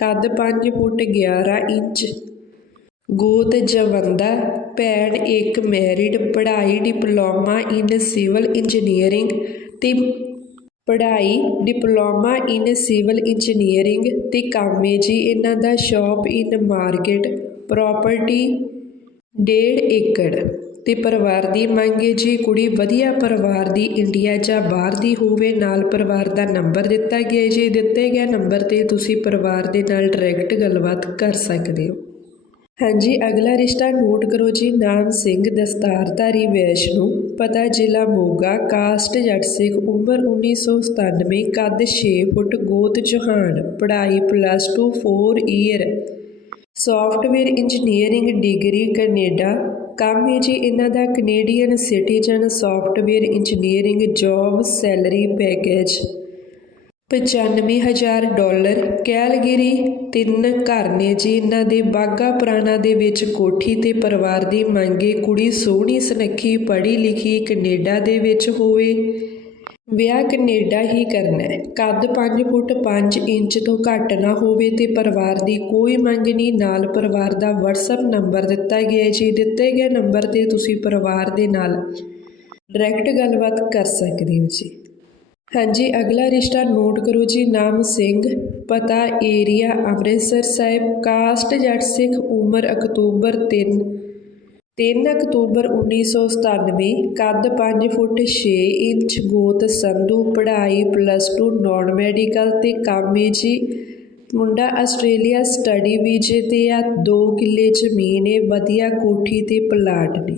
ਕੱਦ 5 ਫੁੱਟ 11 ਇੰਚ ਗੋਤ ਜਵੰਦਾ, ਭੈਣ ਇੱਕ ਮੈਰਿਡ ਪੜ੍ਹਾਈ ਡਿਪਲੋਮਾ ਇਨ ਸਿਵਲ ਇੰਜੀਨੀਅਰਿੰਗ ਤੇ ਪੜ੍ਹਾਈ ਡਿਪਲੋਮਾ ਇਨ ਸਿਵਲ ਇੰਜੀਨੀਅਰਿੰਗ ਤੇ ਕਾਮੇ ਜੀ। ਇਹਨਾਂ ਦਾ ਸ਼ਾਪ ਇਨ ਮਾਰਕੀਟ ਪ੍ਰਾਪਰਟੀ ਡੇਢ ਏਕੜ। ਤੇ ਪਰਿਵਾਰ ਦੀ ਮੰਗ ਹੈ, ਜੀ ਕੁੜੀ ਵਧੀਆ ਪਰਿਵਾਰ ਦੀ ਇੰਡੀਆ ਜਾਂ ਬਾਹਰ ਦੀ ਹੋਵੇ, ਨਾਲ ਪਰਿਵਾਰ ਦਾ ਨੰਬਰ ਦਿੱਤਾ ਗਿਆ ਹੈ। ਜੀ ਦਿੱਤੇ ਗਏ ਨੰਬਰ ਤੇ ਤੁਸੀਂ ਪਰਿਵਾਰ ਦੇ ਨਾਲ ਡਾਇਰੈਕਟ ਗੱਲਬਾਤ ਕਰ ਸਕਦੇ ਹੋ। ਹਾਂਜੀ, ਅਗਲਾ ਰਿਸ਼ਤਾ ਨੋਟ ਕਰੋ ਜੀ। ਨਾਮ ਸਿੰਘ, ਦਸਤਾਰਧਾਰੀ ਵੈਸ਼ਨੂ। ਪਤਾ ਜ਼ਿਲ੍ਹਾ ਮੋਗਾ, ਕਾਸਟ ਜੱਟ ਸਿੰਘ, ਉਮਰ 1997 ਕੱਦ 6 ਫੁੱਟ, ਗੋਤ ਚੌਹਾਨ ਪੜ੍ਹਾਈ plus 2 4 year software engineering degree Canada. ਕੰਮ ਹੈ ਜੀ, ਇਹਨਾਂ ਦਾ Canadian citizen software engineering job salary package 95000 dollar, Calgary ਤਿੰਨ ਘਰ ਨੇ ਜੀ, ਇਹਨਾਂ ਦੇ ਬਾਗਾ ਪੁਰਾਣਾ ਦੇ ਵਿੱਚ ਕੋਠੀ ਤੇ ਪਰਿਵਾਰ ਦੀ ਮੰਗੇ ਕੁੜੀ ਸੋਹਣੀ ਸੁਨੱਖੀ, ਪੜ੍ਹੀ ਲਿਖੀ, ਕੈਨੇਡਾ ਦੇ ਵਿੱਚ ਹੋਵੇ। ਵਿਆਹ ਕੈਨੇਡਾ ਹੀ ਕਰਨਾ ਹੈ। ਕੱਦ 5 ਫੁੱਟ 5 ਇੰਚ ਤੋਂ ਘੱਟ ਨਾ ਹੋਵੇ ਤੇ ਪਰਿਵਾਰ ਦੀ ਕੋਈ ਮੰਗ ਨਹੀਂ। ਨਾਲ ਪਰਿਵਾਰ ਦਾ WhatsApp ਨੰਬਰ ਦਿੱਤਾ ਗਿਆ ਹੈ। ਜੀ, ਦਿੱਤੇ ਗਏ ਨੰਬਰ ਤੇ ਤੁਸੀਂ ਪਰਿਵਾਰ ਦੇ ਨਾਲ ਡਾਇਰੈਕਟ ਗੱਲਬਾਤ ਕਰ ਸਕਦੇ ਹੋ ਜੀ। ਹਾਂਜੀ, ਅਗਲਾ ਰਿਸ਼ਤਾ ਨੋਟ ਕਰੋ ਜੀ। ਨਾਮ ਸਿੰਘ, ਪਤਾ ਏਰੀਆ ਅੰਮ੍ਰਿਤਸਰ ਸਾਹਿਬ, ਕਾਸਟ ਜੱਟ ਸਿੱਖ ਉਮਰ ਅਕਤੂਬਰ 3 3 ਅਕਤੂਬਰ 1997 ਕੱਦ 5 ਫੁੱਟ 6 ਇੰਚ ਗੋਤ ਸੰਧੂ ਪੜ੍ਹਾਈ ਪਲੱਸ 2 ਨਾਨ ਮੈਡੀਕਲ ਤੇ ਕੰਮ ਜੀ। ਮੁੰਡਾ ਆਸਟ੍ਰੇਲੀਆ ਸਟੱਡੀ ਵੀਜ਼ੇ ਤੇ ਆ 2 ਕਿੱਲੇ ਜ਼ਮੀਨ ਏ, ਵਧੀਆ ਕੋਠੀ ਤੇ ਪਲਾਟ ਨੇ।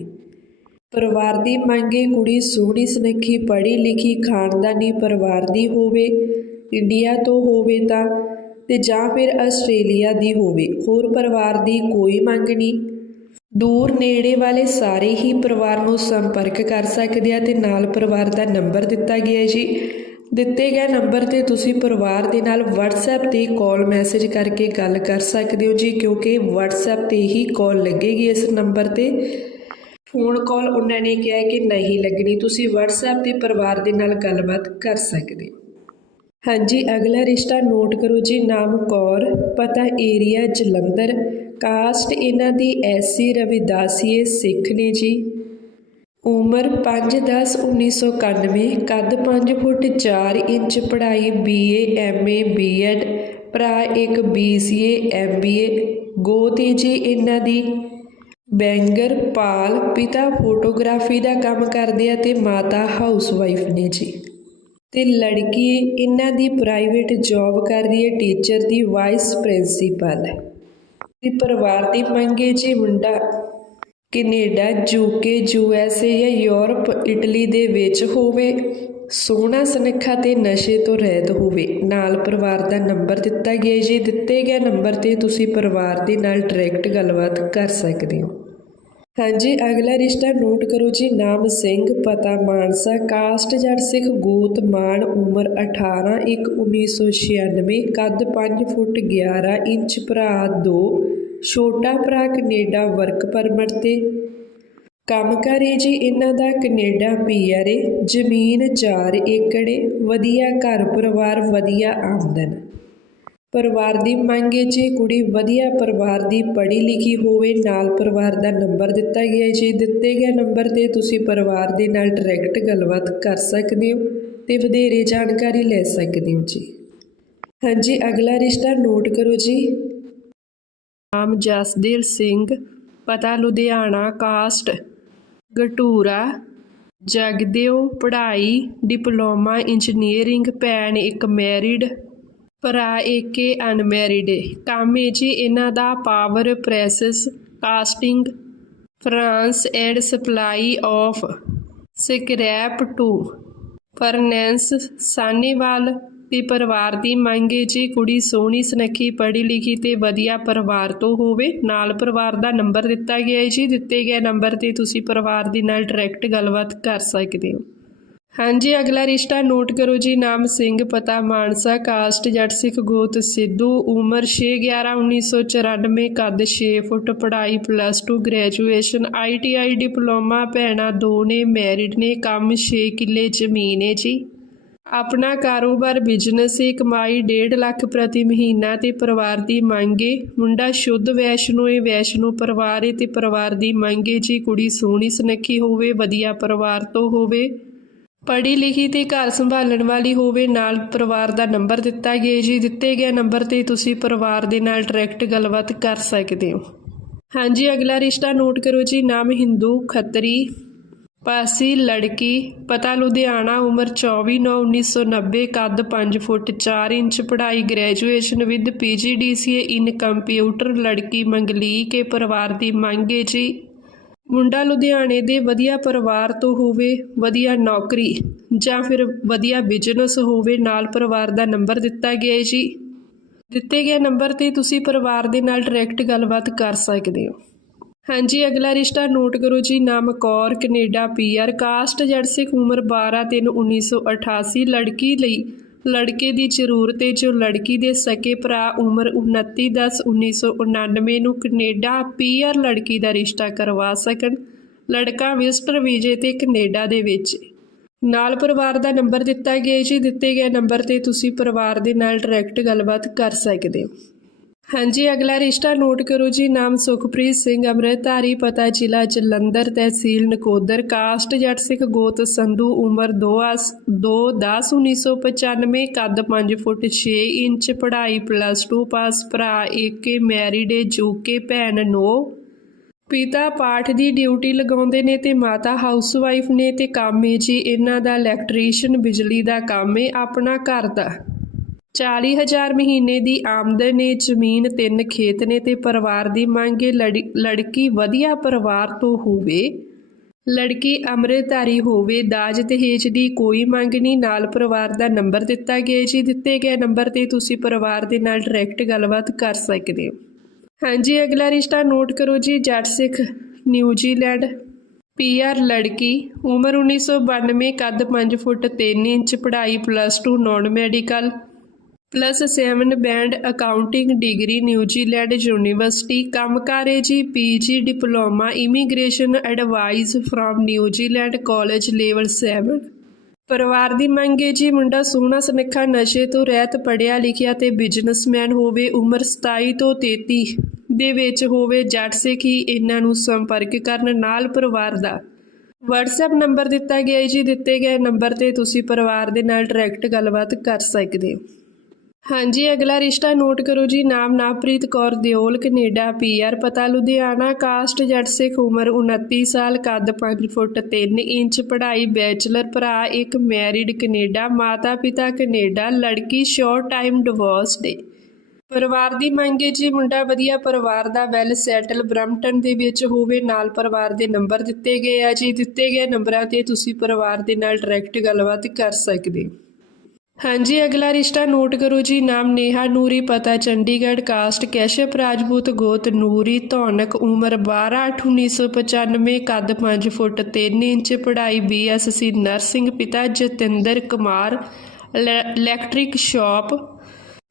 ਪਰਿਵਾਰ ਦੀ ਮੰਗੇ ਕੁੜੀ ਸੋਹਣੀ ਸੁਨੱਖੀ ਪੜ੍ਹੀ ਲਿਖੀ, ਖਾਨਦਾਨੀ ਪਰਿਵਾਰ ਦੀ ਹੋਵੇ, ਇੰਡੀਆ ਤੋਂ ਹੋਵੇ ਤਾਂ, ਤੇ ਜਾਂ ਫਿਰ ਆਸਟ੍ਰੇਲੀਆ ਦੀ ਹੋਵੇ। ਹੋਰ ਪਰਿਵਾਰ ਦੀ ਕੋਈ ਮੰਗ ਨਹੀਂ। ਦੂਰ ਨੇੜੇ ਵਾਲੇ ਸਾਰੇ ਹੀ ਪਰਿਵਾਰ ਨੂੰ ਸੰਪਰਕ ਕਰ ਸਕਦੇ ਆ ਤੇ ਨਾਲ ਪਰਿਵਾਰ ਦਾ ਨੰਬਰ ਦਿੱਤਾ ਗਿਆ ਜੀ। ਦਿੱਤੇ ਗਏ ਨੰਬਰ ਤੇ ਤੁਸੀਂ ਪਰਿਵਾਰ ਦੇ ਨਾਲ WhatsApp ਤੇ ਕਾਲ ਮੈਸੇਜ ਕਰਕੇ ਗੱਲ ਕਰ ਸਕਦੇ ਹੋ ਜੀ, ਕਿਉਂਕਿ WhatsApp ਤੇ ਹੀ ਕਾਲ ਲੱਗੇਗੀ ਇਸ ਨੰਬਰ ਤੇ। ਫੋਨ ਕਾਲ ਉਹਨਾਂ ਨੇ ਕਿਹਾ ਕਿ ਨਹੀਂ ਲੱਗਣੀ, ਤੁਸੀਂ WhatsApp ਤੇ ਪਰਿਵਾਰ ਦੇ ਨਾਲ ਗੱਲਬਾਤ ਕਰ ਸਕਦੇ ਹੋ। ਹਾਂਜੀ, ਅਗਲਾ ਰਿਸ਼ਤਾ ਨੋਟ ਕਰੋ ਜੀ, ਨਾਮ ਕੌਰ, ਪਤਾ ਏਰੀਆ ਜਲੰਧਰ, ਕਾਸਟ ਇਹਨਾਂ ਦੀ ਐਸੀ ਰਵਿਦਾਸੀਏ ਸਿੱਖ ਨੇ ਜੀ। ਉਮਰ 5/10/1991 ਕੱਦ 5 ਫੁੱਟ 4 ਇੰਚ, ਪੜ੍ਹਾਈ ਬੀਏ ਐਮਏ ਬੀਐਡ ਭਰਾ ਇੱਕ ਬੀਸੀਏ ਐਮਬੀਏ ਗੋਤੀ ਜੀ ਇਹਨਾਂ ਦੀ। ਬੈਂਗਰ ਪਾਲ ਪਿਤਾ ਫੋਟੋਗ੍ਰਾਫੀ ਦਾ ਕੰਮ ਕਰਦੇ ਆ ਤੇ ਮਾਤਾ ਹਾਊਸਵਾਈਫ ਨੇ ਜੀ। ਅਤੇ ਲੜਕੀ ਇਹਨਾਂ ਦੀ ਪ੍ਰਾਈਵੇਟ ਜੌਬ ਕਰ ਰਹੀ ਹੈ ਟੀਚਰ ਦੀ ਵਾਈਸ ਪ੍ਰਿੰਸੀਪਲ ਤੇ ਪਰਿਵਾਰ ਦੀ ਮੰਗੇ ਜੀ ਮੁੰਡਾ ਕੈਨੇਡਾ ਯੂਕੇ ਯੂਐਸਏ ਜਾਂ ਯੂਰਪ, ਇਟਲੀ ਦੇ ਵਿੱਚ ਹੋਵੇ, ਸੋਹਣਾ ਸੁਨੱਖਾ ਤੇ ਨਸ਼ੇ ਤੋਂ ਰਹਿਤ ਹੋਵੇ, ਨਾਲ ਪਰਿਵਾਰ ਦਾ ਨੰਬਰ ਦਿੱਤਾ ਗਿਆ ਜੀ ਦਿੱਤੇ ਗਏ ਨੰਬਰ ਤੇ ਤੁਸੀਂ ਪਰਿਵਾਰ ਦੇ ਨਾਲ ਡਾਇਰੈਕਟ ਗੱਲਬਾਤ ਕਰ ਸਕਦੇ ਹੋ। ਹਾਂਜੀ, ਅਗਲਾ ਰਿਸ਼ਤਾ ਨੋਟ ਕਰੋ ਜੀ, ਨਾਮ ਸਿੰਘ, ਪਤਾ ਮਾਨਸਾ, ਕਾਸਟ ਜੱਟ ਸਿੱਖ, ਗੋਤ ਮਾਨ, ਉਮਰ 18 1 1996 ਕੱਦ 5 ਫੁੱਟ 11 ਇੰਚ, ਭਰਾ 2 ਛੋਟਾ ਭਰਾ ਕੈਨੇਡਾ, ਵਰਕ ਪਰਮਿਟ ਤੇ। ਕੰਮ ਕਰੇ ਜੀ, ਇਹਨਾਂ ਦਾ ਕੈਨੇਡਾ ਪੀਆਰ ਏ, ਜ਼ਮੀਨ 4 ਏਕੜੇ ਵਧੀਆ ਘਰ ਪਰਿਵਾਰ, ਵਧੀਆ ਆਮਦਨ। ਪਰਿਵਾਰ ਦੀ ਮੰਗ ਹੈ ਜੀ ਕੁੜੀ ਵਧੀਆ ਪਰਿਵਾਰ ਦੀ ਪੜ੍ਹੀ ਲਿਖੀ ਹੋਵੇ, ਨਾਲ ਪਰਿਵਾਰ ਦਾ ਨੰਬਰ ਦਿੱਤਾ ਗਿਆ ਹੈ। ਜੀ ਦਿੱਤੇ ਗਏ ਨੰਬਰ ਤੇ ਤੁਸੀਂ ਪਰਿਵਾਰ ਦੇ ਨਾਲ ਡਾਇਰੈਕਟ ਗੱਲਬਾਤ ਕਰ ਸਕਦੇ ਹੋ ਤੇ ਵਧੇਰੇ ਜਾਣਕਾਰੀ ਲੈ ਸਕਦੇ ਹੋ ਜੀ। ਹਾਂਜੀ, ਅਗਲਾ ਰਿਸ਼ਤਾ ਨੋਟ ਕਰੋ ਜੀ। ਨਾਮ ਜਸਦੇਵ ਸਿੰਘ, ਪਤਾ ਲੁਧਿਆਣਾ, ਕਾਸਟ। ਗਟੂਰਾ, ਜਗਦੇਓ, ਪੜ੍ਹਾਈ, ਡਿਪਲੋਮਾ, ਇੰਜੀਨੀਅਰਿੰਗ, ਭੈਣ ਇੱਕ ਮੈਰਿਡ ਭਰਾ ਏਕੇ ਅਨਮੈਰਿਡ ਕੰਮ ਹੈ ਜੀ, ਇਹਨਾਂ ਦਾ power presses casting furnace and supply of scrap to furnace Sahnewal ਤੇ ਪਰਿਵਾਰ ਦੀ ਮੰਗ ਹੈ ਜੀ, ਕੁੜੀ ਸੋਹਣੀ, ਸੁਨੱਖੀ, ਪੜ੍ਹੀ ਲਿਖੀ ਤੇ ਵਧੀਆ ਪਰਿਵਾਰ ਤੋਂ ਹੋਵੇ। ਨਾਲ ਪਰਿਵਾਰ ਦਾ ਨੰਬਰ ਦਿੱਤਾ ਗਿਆ ਹੈ ਜੀ, ਦਿੱਤੇ ਗਏ ਨੰਬਰ ਤੇ ਤੁਸੀਂ ਪਰਿਵਾਰ ਦੇ ਨਾਲ ਡਾਇਰੈਕਟ ਗੱਲਬਾਤ ਕਰ ਸਕਦੇ ਹੋ। ਹਾਂਜੀ, ਅਗਲਾ ਰਿਸ਼ਤਾ ਨੋਟ ਕਰੋ ਜੀ। ਨਾਮ ਸਿੰਘ, ਪਤਾ ਮਾਨਸਾ, ਕਾਸਟ, ਜੱਟ ਸਿੱਖ, ਗੋਤ ਸਿੱਧੂ, ਉਮਰ 6/11/1994 ਕੱਦ 6 ਫੁੱਟ, ਪੜ੍ਹਾਈ ਪਲੱਸ 2 ਗ੍ਰੈਜੂਏਸ਼ਨ ਆਈਟੀਆਈ ਡਿਪਲੋਮਾ, ਭੈਣਾਂ ਦੋ ਨੇ ਮੈਰਿਡ ਨੇ, ਕੰਮ 6 ਕਿੱਲੇ, ਜ਼ਮੀਨ ਹੈ ਜੀ। ਆਪਣਾ ਕਾਰੋਬਾਰ ਬਿਜ਼ਨਸ ਹੈ, ਕਮਾਈ 1.5 ਲੱਖ ਪ੍ਰਤੀ ਮਹੀਨਾ ਤੇ ਪਰਿਵਾਰ ਦੀ ਮੰਗ ਹੈ। ਮੁੰਡਾ ਸ਼ੁੱਧ ਵੈਸ਼ਨੋ ਹੈ, ਵੈਸ਼ਨੋ ਪਰਿਵਾਰ ਹੈ ਤੇ ਪਰਿਵਾਰ ਦੀ ਮੰਗ ਹੈ ਜੀ, ਕੁੜੀ ਸੋਹਣੀ, ਸੁਨੱਖੀ ਹੋਵੇ, ਵਧੀਆ ਪਰਿਵਾਰ ਤੋਂ ਹੋਵੇ। ਪੜ੍ਹੀ ਲਿਖੀ ਤੇ ਘਰ ਸੰਭਾਲਣ ਵਾਲੀ ਹੋਵੇ, ਨਾਲ ਪਰਿਵਾਰ ਦਾ ਨੰਬਰ ਦਿੱਤਾ ਗਿਆ ਜੀ। ਦਿੱਤੇ ਗਏ ਨੰਬਰ ਤੇ ਤੁਸੀਂ ਪਰਿਵਾਰ ਦੇ ਨਾਲ ਡਾਇਰੈਕਟ ਗੱਲਬਾਤ ਕਰ ਸਕਦੇ ਹੋ। ਹਾਂਜੀ, ਅਗਲਾ ਰਿਸ਼ਤਾ ਨੋਟ ਕਰੋ ਜੀ। ਨਾਮ ਹਿੰਦੂ, ਖੱਤਰੀ, ਪਾਸੀ, ਲੜਕੀ, ਪਤਾ ਲੁਧਿਆਣਾ, ਉਮਰ 24/9/1990 ਕੱਦ 5 ਫੁੱਟ 4 ਇੰਚ, ਪੜ੍ਹਾਈ graduation with PGDCA in computer ਲੜਕੀ ਮੰਗਲੀ ਕੇ ਪਰਿਵਾਰ ਦੀ ਮੰਗ ਹੈ ਜੀ। ਮੁੰਡਾ ਲੁਧਿਆਣੇ ਦੇ ਵਧੀਆ ਪਰਿਵਾਰ ਤੋਂ ਹੋਵੇ, ਵਧੀਆ ਨੌਕਰੀ ਜਾਂ ਫਿਰ ਵਧੀਆ ਬਿਜ਼ਨਸ ਹੋਵੇ, ਨਾਲ ਪਰਿਵਾਰ ਦਾ ਨੰਬਰ ਦਿੱਤਾ ਗਿਆ ਹੈ ਜੀ। ਦਿੱਤੇ ਗਏ ਨੰਬਰ ਤੇ ਤੁਸੀਂ ਪਰਿਵਾਰ ਦੇ ਨਾਲ ਡਾਇਰੈਕਟ ਗੱਲਬਾਤ ਕਰ ਸਕਦੇ ਹੋ। ਹਾਂਜੀ, ਅਗਲਾ ਰਿਸ਼ਤਾ ਨੋਟ ਕਰੋ ਜੀ, ਨਾਮ ਕੌਰ, ਕੈਨੇਡਾ ਪੀਆਰ ਕਾਸਟ ਜੜ ਸਿੱਖ ਉਮਰ 12 3 1988 ਲੜਕੀ ਲਈ ਲੜਕੇ ਦੀ ਜ਼ਰੂਰਤ ਹੈ ਜੋ ਲੜਕੀ ਦੇ ਸਕੇ ਭਰਾ ਉਮਰ 29 10 1999 ਨੂੰ ਕੈਨੇਡਾ ਪੀਆਰ ਲੜਕੀ ਦਾ ਰਿਸ਼ਤਾ ਕਰਵਾ ਸਕਣ। ਲੜਕਾ ਵਿਜ਼ਟਰ ਵੀਜ਼ੇ ਤੇ ਕੈਨੇਡਾ ਦੇ ਵਿੱਚ ਨਾਲ ਪਰਿਵਾਰ ਦਾ ਨੰਬਰ ਦਿੱਤਾ ਗਿਆ ਜੀ। ਦਿੱਤੇ ਗਏ ਨੰਬਰ ਤੇ ਤੁਸੀਂ ਪਰਿਵਾਰ ਦੇ ਨਾਲ ਡਾਇਰੈਕਟ ਗੱਲਬਾਤ ਕਰ ਸਕਦੇ ਹੋ। ਹਾਂਜੀ, ਅਗਲਾ ਰਿਸ਼ਤਾ ਨੋਟ ਕਰੋ ਜੀ। ਨਾਮ ਸੁਖਪ੍ਰੀਤ ਸਿੰਘ, ਅੰਮ੍ਰਿਤਧਾਰੀ, ਪਤਾ ਜ਼ਿਲ੍ਹਾ ਜਲੰਧਰ, ਤਹਿਸੀਲ ਨਕੋਦਰ, ਕਾਸਟ ਜੱਟ ਸਿੱਖ ਗੋਤ ਸੰਧੂ, ਉਮਰ 2 2 10 1995 ਕੱਦ 5 ਫੁੱਟ 6 ਇੰਚ, ਪੜ੍ਹਾਈ ਪਲੱਸ 2 ਪਾਸ ਭਰਾ ਏਕੇ ਮੈਰਿਡ ਜੋ ਕੇ ਭੈਣ ਨੋ। ਪਿਤਾ ਪਾਠ ਦੀ ਡਿਊਟੀ ਲਗਾਉਂਦੇ ਨੇ ਤੇ ਮਾਤਾ ਹਾਊਸਵਾਈਫ ਨੇ ਤੇ ਕੰਮ ਏ ਜੀ। ਇਹਨਾਂ ਦਾ ਇਲੈਕਟ੍ਰੀਸ਼ੀਅਨ ਬਿਜਲੀ ਦਾ ਕੰਮ ਏ, ਆਪਣਾ ਘਰ ਦਾ। 40000 ਮਹੀਨੇ ਦੀ ਆਮਦਨ ਨੇ ਜ਼ਮੀਨ ਤਿੰਨ ਖੇਤ ਨੇ ਤੇ ਪਰਿਵਾਰ ਦੀ ਮੰਗ ਹੈ ਲੜੀ- ਲੜਕੀ ਵਧੀਆ ਪਰਿਵਾਰ ਤੋਂ ਹੋਵੇ। ਲੜਕੀ ਅੰਮ੍ਰਿਤਧਾਰੀ ਹੋਵੇ, ਦਾਜ ਦਹੇਜ ਦੀ ਕੋਈ ਮੰਗ ਨਹੀਂ, ਨਾਲ ਪਰਿਵਾਰ ਦਾ ਨੰਬਰ ਦਿੱਤਾ ਗਿਆ ਜੀ। ਦਿੱਤੇ ਗਏ ਨੰਬਰ ਤੇ ਤੁਸੀਂ ਪਰਿਵਾਰ ਦੇ ਨਾਲ ਡਾਇਰੈਕਟ ਗੱਲਬਾਤ ਕਰ ਸਕਦੇ ਹੋ। ਹਾਂਜੀ, ਅਗਲਾ ਰਿਸ਼ਤਾ ਨੋਟ ਕਰੋ ਜੀ। ਜੱਟ ਸਿੱਖ ਨਿਊਜ਼ੀਲੈਂਡ ਪੀਆਰ ਲੜਕੀ, ਉਮਰ 1992 ਕੱਦ 5 ਫੁੱਟ 3 ਇੰਚ, ਪੜ੍ਹਾਈ plus 2 non medical plus 7 band accounting degree New Zealand university ਕੰਮਕਾਰ ਹੈ ਜੀ PG diploma immigration advice from New Zealand college level 7 ਪਰਿਵਾਰ ਦੀ ਮੰਗ ਹੈ ਜੀ, ਮੁੰਡਾ ਸੋਹਣਾ ਸੁਨੱਖਾ, ਨਸ਼ੇ ਤੋਂ ਰਹਿਤ ਪੜਿਆ ਲਿਖਿਆ ਤੇ ਬਿਜ਼ਨਸਮੈਨ ਹੋਵੇ, ਉਮਰ 27 ਤੋਂ 33 ਦੇ ਵਿੱਚ ਹੋਵੇ, ਜੱਟ ਸਿੱਖ ਹੀ ਇਹਨਾਂ ਨੂੰ ਸੰਪਰਕ ਕਰਨ ਨਾਲ ਪਰਿਵਾਰ ਦਾ। WhatsApp ਨੰਬਰ ਦਿੱਤਾ ਗਿਆ ਹੈ ਜੀ, ਦਿੱਤੇ ਗਏ ਨੰਬਰ ਤੇ ਤੁਸੀਂ ਪਰਿਵਾਰ ਦੇ ਨਾਲ ਡਾਇਰੈਕਟ ਗੱਲਬਾਤ ਕਰ ਸਕਦੇ ਹੋ। ਹਾਂਜੀ, ਅਗਲਾ ਰਿਸ਼ਤਾ ਨੋਟ ਕਰੋ ਜੀ। ਨਾਮ ਨਾਪ੍ਰੀਤ ਕੌਰ ਦਿਓਲ, ਕੈਨੇਡਾ ਪੀਆਰ ਪਤਾ ਲੁਧਿਆਣਾ, ਕਾਸਟ ਜੱਟ ਸਿੱਖ ਉਮਰ 29 ਸਾਲ, ਕੱਦ 5 ਫੁੱਟ 3 ਇੰਚ, ਪੜ੍ਹਾਈ ਬੈਚਲਰ ਭਰਾ, ਇੱਕ ਮੈਰਿਡ ਕੈਨੇਡਾ, ਮਾਤਾ ਪਿਤਾ ਕੈਨੇਡਾ, ਲੜਕੀ ਸ਼ੋਰਟ ਟਾਈਮ ਡਿਵੋਰਸ ਦੇ ਪਰਿਵਾਰ ਦੀ ਮੰਗ ਹੈ ਜੀ, ਮੁੰਡਾ ਵਧੀਆ ਪਰਿਵਾਰ ਦਾ ਵੈਲ ਸੈਟਲ ਬ੍ਰਮਟਨ ਦੇ ਵਿੱਚ ਹੋਵੇ, ਨਾਲ ਪਰਿਵਾਰ ਦੇ ਨੰਬਰ ਦਿੱਤੇ ਗਏ ਆ ਜੀ। ਦਿੱਤੇ ਗਏ ਨੰਬਰਾਂ ਤੇ ਤੁਸੀਂ ਪਰਿਵਾਰ ਦੇ ਨਾਲ ਡਾਇਰੈਕਟ ਗੱਲਬਾਤ ਕਰ ਸਕਦੇ ਹੋ। ਹਾਂਜੀ, ਅਗਲਾ ਰਿਸ਼ਤਾ ਨੋਟ ਕਰੋ ਜੀ। ਨਾਮ ਨੇਹਾ ਨੂਰੀ, ਪਤਾ ਚੰਡੀਗੜ੍ਹ। ਕਾਸਟ ਕੈਸ਼ਪ, ਰਾਜਪੂਤ ਗੋਤ ਨੂਰੀ, ਧੌਨਕ ਉਮਰ 12/8/1995 ਕੱਦ 5 ਫੁੱਟ 3 ਇੰਚ, ਪੜ੍ਹਾਈ ਬੀਐਸਸੀ ਨਰਸਿੰਗ ਪਿਤਾ ਜਤਿੰਦਰ ਕੁਮਾਰ, ਇਲੈ- ਇਲੈਕਟ੍ਰਿਕ ਸ਼ਾਪ।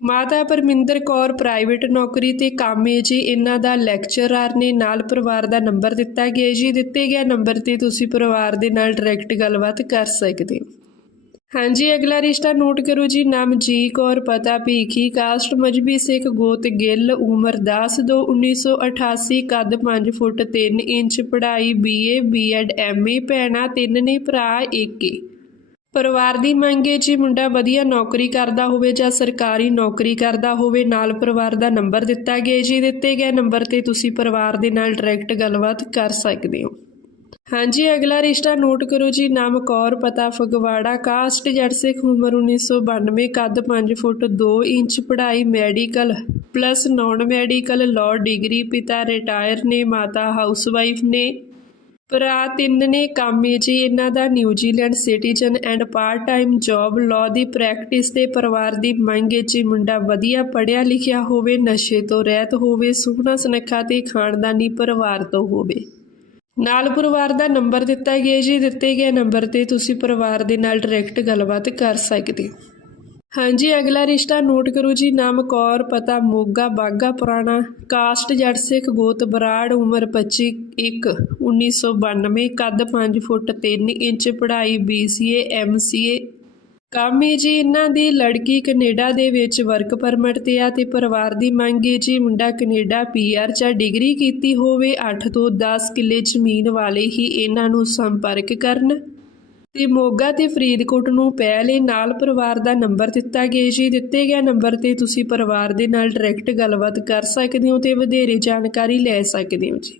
ਮਾਤਾ ਪਰਮਿੰਦਰ ਕੌਰ, ਪ੍ਰਾਈਵੇਟ ਨੌਕਰੀ ਤੇ ਕੰਮ ਹੈ ਜੀ। ਇਹਨਾਂ ਦਾ ਲੈਕਚਰਰ ਨੇ ਨਾਲ ਪਰਿਵਾਰ ਦਾ ਨੰਬਰ ਦਿੱਤਾ ਗਿਆ ਜੀ। ਦਿੱਤੇ ਗਿਆ ਨੰਬਰ ਤੇ ਤੁਸੀਂ ਪਰਿਵਾਰ ਦੇ ਨਾਲ ਡਾਇਰੈਕਟ ਗੱਲਬਾਤ ਕਰ ਸਕਦੇ ਹੋ। ਹਾਂਜੀ, ਅਗਲਾ ਰਿਸ਼ਤਾ ਨੋਟ ਕਰੋ ਜੀ। ਨਾਮ ਜੀ ਕੌਰ, ਪਤਾ ਭੀਖੀ, ਕਾਸਟ ਮਜਬੀ ਸਿੱਖ ਗੋਤ ਗਿੱਲ, ਉਮਰ 10 2 1988 ਕੱਦ 5 ਫੁੱਟ 3 ਇੰਚ, ਪੜ੍ਹਾਈ ਬੀਏ, ਬੀਐਡ, ਐਮਏ, ਭੈਣਾ ਤਿੰਨ ਨੇ, ਭਰਾ ਇੱਕ ਏ। ਪਰਿਵਾਰ ਦੀ ਮੰਗ ਹੈ ਜੀ, ਮੁੰਡਾ ਵਧੀਆ ਨੌਕਰੀ ਕਰਦਾ ਹੋਵੇ ਜਾਂ ਸਰਕਾਰੀ ਨੌਕਰੀ ਕਰਦਾ ਹੋਵੇ, ਨਾਲ ਪਰਿਵਾਰ ਦਾ ਨੰਬਰ ਦਿੱਤਾ ਗਿਆ ਜੀ। ਦਿੱਤੇ ਗਏ ਨੰਬਰ ਤੇ ਤੁਸੀਂ ਪਰਿਵਾਰ ਦੇ ਨਾਲ ਡਾਇਰੈਕਟ ਗੱਲਬਾਤ ਕਰ ਸਕਦੇ ਹੋ। ਹਾਂਜੀ, ਅਗਲਾ ਰਿਸ਼ਤਾ ਨੋਟ ਕਰੋ ਜੀ, ਨਾਮ ਕੌਰ, ਪਤਾ ਫਗਵਾੜਾ, ਕਾਸਟ ਜੱਟ ਸਿੱਖ ਉਮਰ 1992 ਕੱਦ 5 ਫੁੱਟ 2 ਇੰਚ, ਪੜ੍ਹਾਈ medical plus non medical law degree, ਪਿਤਾ ਰਿਟਾਇਰ ਨੇ, ਮਾਤਾ ਹਾਊਸਵਾਈਫ ਨੇ। ਭਰਾ ਤਿੰਨ ਨੇ, ਕੰਮ ਹੈ ਜੀ, ਇਹਨਾਂ ਦਾ New Zealand citizen and part time job law the practice ਤੇ ਪਰਿਵਾਰ ਦੀ ਮੰਗ ਹੈ ਜੀ, ਮੁੰਡਾ ਵਧੀਆ ਪੜ੍ਹਿਆ ਲਿਖਿਆ ਹੋਵੇ, ਨਸ਼ੇ ਤੋਂ ਰਹਿਤ ਹੋਵੇ, ਸੋਹਣਾ ਸੁਨੱਖਾ ਤੇ ਖਾਨਦਾਨੀ ਪਰਿਵਾਰ ਤੋਂ ਹੋਵੇ। ਨਾਲ ਪਰਿਵਾਰ ਦਾ ਨੰਬਰ ਦਿੱਤਾ ਗਿਆ ਜੀ, ਦਿੱਤੇ ਗਏ ਨੰਬਰ ਤੇ ਤੁਸੀਂ ਪਰਿਵਾਰ ਦੇ ਨਾਲ ਡਾਇਰੈਕਟ ਗੱਲਬਾਤ ਕਰ ਸਕਦੇ ਹੋ। ਹਾਂਜੀ, ਅਗਲਾ ਰਿਸ਼ਤਾ ਨੋਟ ਕਰੋ ਜੀ, ਨਾਮ ਕੌਰ, ਪਤਾ ਮੋਗਾ, ਬਾਗਾ, ਪੁਰਾਣਾ, ਕਾਸਟ ਜੱਟ ਸਿੱਖ, ਗੋਤ ਬਰਾੜ, ਉਮਰ 25 1 1992 ਕੱਦ 5 ਫੁੱਟ 3 ਇੰਚ, ਪੜ੍ਹਾਈ BCA MCA ਕੰਮ ਹੈ ਜੀ ਇਹਨਾਂ ਦੀ ਲੜਕੀ ਕੈਨੇਡਾ ਦੇ ਵਿੱਚ ਵਰਕ ਪਰਮਿਟ ਤੇ ਆ ਤੇ ਪਰਿਵਾਰ ਦੀ ਮੰਗ ਹੈ ਜੀ ਮੁੰਡਾ ਕੈਨੇਡਾ ਪੀਆਰ ਜਾਂ ਡਿਗਰੀ ਕੀਤੀ ਹੋਵੇ 8 ਤੋਂ 10 ਕਿੱਲੇ ਜ਼ਮੀਨ ਵਾਲੇ ਹੀ ਇਹਨਾਂ ਨੂੰ ਸੰਪਰਕ ਕਰਨ। ਤੇ ਮੋਗਾ ਤੇ ਫਰੀਦਕੋਟ ਨੂੰ ਪਹਿਲੇ ਨਾਲ ਪਰਿਵਾਰ ਦਾ ਨੰਬਰ ਦਿੱਤਾ ਗਿਆ ਜੀ। ਦਿੱਤੇ ਗਿਆ ਨੰਬਰ ਤੇ ਤੁਸੀਂ ਪਰਿਵਾਰ ਦੇ ਨਾਲ ਡਾਇਰੈਕਟ ਗੱਲਬਾਤ ਕਰ ਸਕਦੇ ਹੋ ਤੇ ਵਧੇਰੇ ਜਾਣਕਾਰੀ ਲੈ ਸਕਦੇ ਹੋ ਜੀ।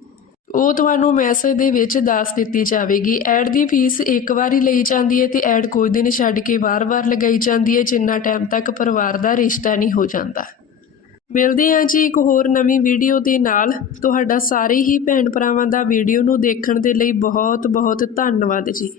ਉਹ ਤੁਹਾਨੂੰ ਮੈਸੇਜ ਦੇ ਵਿੱਚ ਦੱਸ ਦਿੱਤੀ ਜਾਵੇਗੀ। ਐਡ ਦੀ ਫੀਸ ਇੱਕ ਵਾਰੀ ਲਈ ਜਾਂਦੀ ਹੈ ਤੇ ਐਡ ਕੁਝ ਦਿਨ ਛੱਡ ਕੇ ਵਾਰ-ਵਾਰ ਲਗਾਈ ਜਾਂਦੀ ਹੈ, ਜਿੰਨਾ ਟਾਈਮ ਤੱਕ ਪਰਿਵਾਰ ਦਾ ਰਿਸ਼ਤਾ ਨਹੀਂ ਹੋ ਜਾਂਦਾ। ਮਿਲਦੇ ਹਾਂ ਜੀ ਇੱਕ ਹੋਰ ਨਵੀਂ ਵੀਡੀਓ ਦੇ ਨਾਲ। ਤੁਹਾਡਾ ਸਾਰੇ ਹੀ ਭੈਣ ਭਰਾਵਾਂ ਦਾ ਵੀਡੀਓ ਨੂੰ ਦੇਖਣ ਦੇ ਲਈ ਬਹੁਤ ਬਹੁਤ ਧੰਨਵਾਦ ਜੀ।